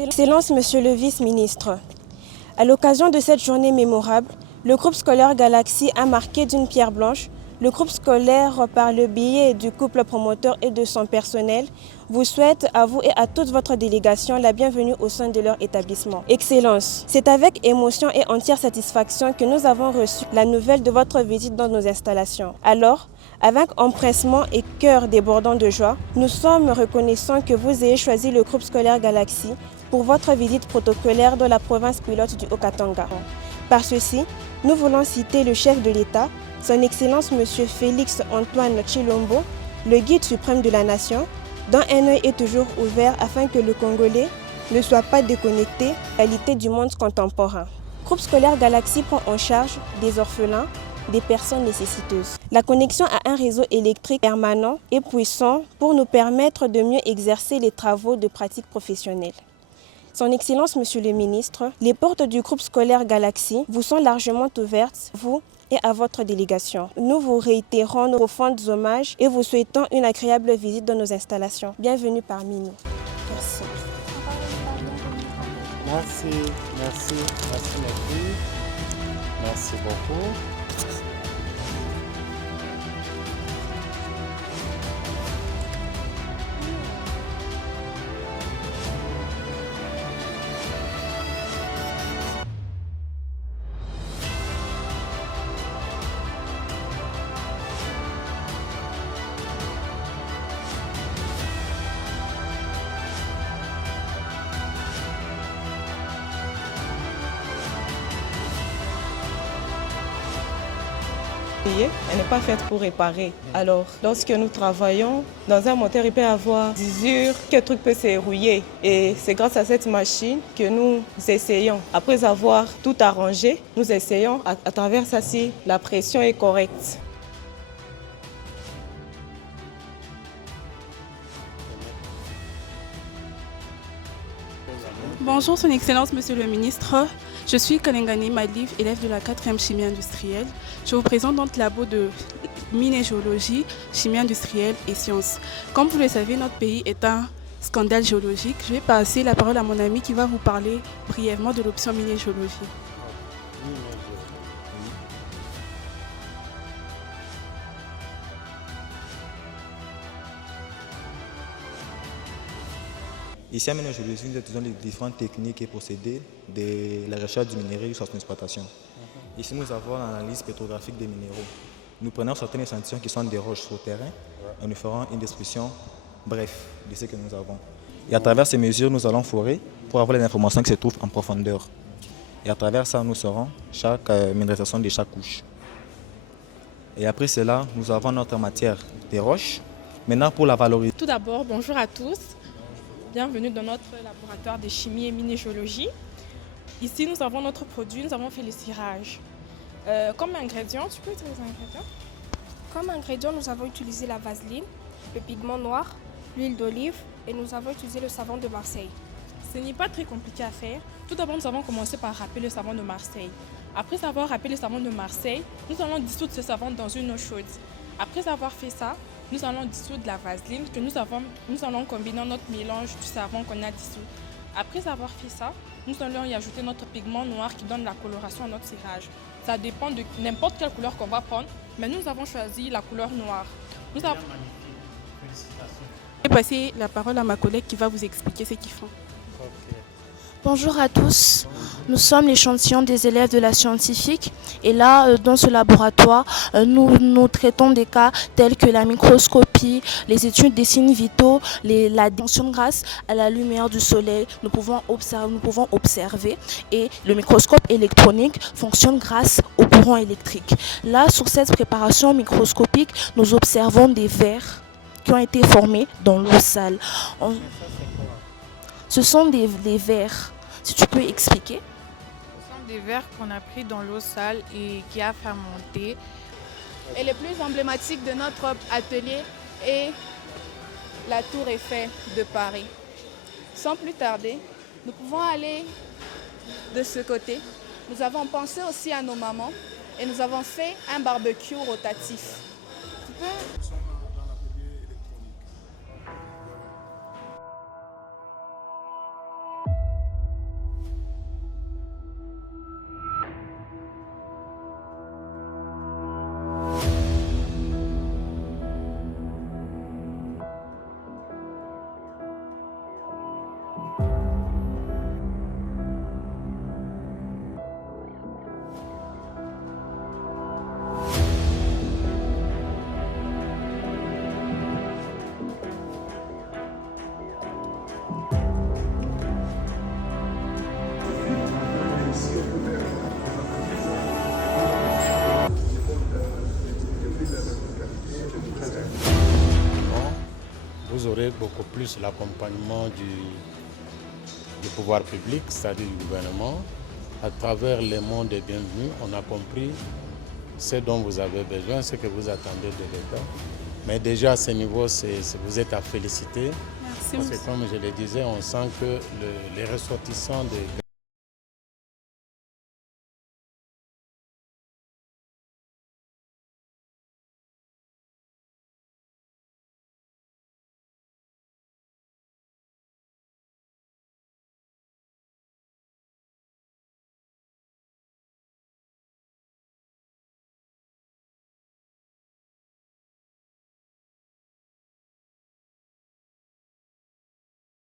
Excellence, Monsieur le Vice-ministre, à l'occasion de cette journée mémorable, le groupe scolaire Galaxy a marqué d'une pierre blanche. Le groupe scolaire, par le biais du couple promoteur et de son personnel, vous souhaite à vous et à toute votre délégation la bienvenue au sein de leur établissement. Excellence, c'est avec émotion et entière satisfaction que nous avons reçu la nouvelle de votre visite dans nos installations. Alors, avec empressement et cœur débordant de joie, nous sommes reconnaissants que vous ayez choisi le groupe scolaire Galaxy pour votre visite protocolaire dans la province pilote du Haut-Katanga. Par ceci, nous voulons citer le chef de l'État, son Excellence M. Félix Antoine Tshilombo, le guide suprême de la nation, dont un œil est toujours ouvert afin que le Congolais ne soit pas déconnecté de la réalité du monde contemporain. Le groupe scolaire Galaxy prend en charge des orphelins, des personnes nécessiteuses. La connexion à un réseau électrique permanent et puissant pour nous permettre de mieux exercer les travaux de pratique professionnelle. Son Excellence, Monsieur le Ministre, les portes du groupe scolaire Galaxy vous sont largement ouvertes, vous et à votre délégation. Nous vous réitérons nos profonds hommages et vous souhaitons une agréable visite dans nos installations. Bienvenue parmi nous. Merci. Merci mes filles. Merci beaucoup. Elle n'est pas faite pour réparer. Alors, lorsque nous travaillons, dans un moteur, il peut y avoir des usures, qu'un truc peut s'érouiller. Et c'est grâce à cette machine que nous essayons. Après avoir tout arrangé, nous essayons à travers ça si la pression est correcte. Bonjour Son Excellence, Monsieur le Ministre. Je suis Kalengani Maliv, élève de la 4e chimie industrielle. Je vous présente dans le labo de minégéologie, chimie industrielle et sciences. Comme vous le savez, notre pays est un scandale géologique. Je vais passer la parole à mon ami qui va vous parler brièvement de l'option minégéologie. Ici, à Minégéologie, nous étudions les différentes techniques et procédés de la recherche du minerai jusqu'à son exploitation. Ici, nous avons l'analyse pétrographique des minéraux. Nous prenons certains échantillons qui sont des roches sur le terrain et nous ferons une description bref de ce que nous avons. Et à travers ces mesures, nous allons forer pour avoir les informations qui se trouvent en profondeur. Et à travers ça, nous saurons chaque minéralisation de chaque couche. Et après cela, nous avons notre matière des roches. Maintenant, pour la valoriser. Tout d'abord, bonjour à tous. Bienvenue dans notre laboratoire de chimie et minégéologie. Ici, nous avons notre produit, nous avons fait le cirage. Comme ingrédient, tu peux utiliser les ingrédients? Comme ingrédient, nous avons utilisé la vaseline, le pigment noir, l'huile d'olive et nous avons utilisé le savon de Marseille. Ce n'est pas très compliqué à faire. Tout d'abord, nous avons commencé par râper le savon de Marseille. Après avoir râpé le savon de Marseille, nous allons dissoudre ce savon dans une eau chaude. Après avoir fait ça, nous allons dissoudre la vaseline que nous allons combiner dans notre mélange du savon qu'on a dissous. Après avoir fait ça, nous allons y ajouter notre pigment noir qui donne la coloration à notre cirage. Ça dépend de n'importe quelle couleur qu'on va prendre, mais nous avons choisi la couleur noire. Je vais passer la parole à ma collègue qui va vous expliquer ce qu'ils font. Bonjour à tous, nous sommes l'échantillon des élèves de la scientifique et là, dans ce laboratoire, nous traitons des cas tels que la microscopie, les études des signes vitaux, la dimension grâce à la lumière du soleil. Nous pouvons observer et le microscope électronique fonctionne grâce au courant électrique. Là, sur cette préparation microscopique, nous observons des verres qui ont été formés dans l'eau sale. Ce sont des verres. Si tu peux expliquer. Ce sont des verres qu'on a pris dans l'eau sale et qui a fermenté. Et le plus emblématique de notre atelier est la Tour Eiffel de Paris. Sans plus tarder, nous pouvons aller de ce côté. Nous avons pensé aussi à nos mamans et nous avons fait un barbecue rotatif. Tu peux... vous aurez beaucoup plus l'accompagnement du pouvoir public, c'est-à-dire du gouvernement. À travers les mots des bienvenus, on a compris ce dont vous avez besoin, ce que vous attendez de l'État. Mais déjà à ce niveau, vous êtes à féliciter. Merci, parce que comme je le disais, on sent que les ressortissants de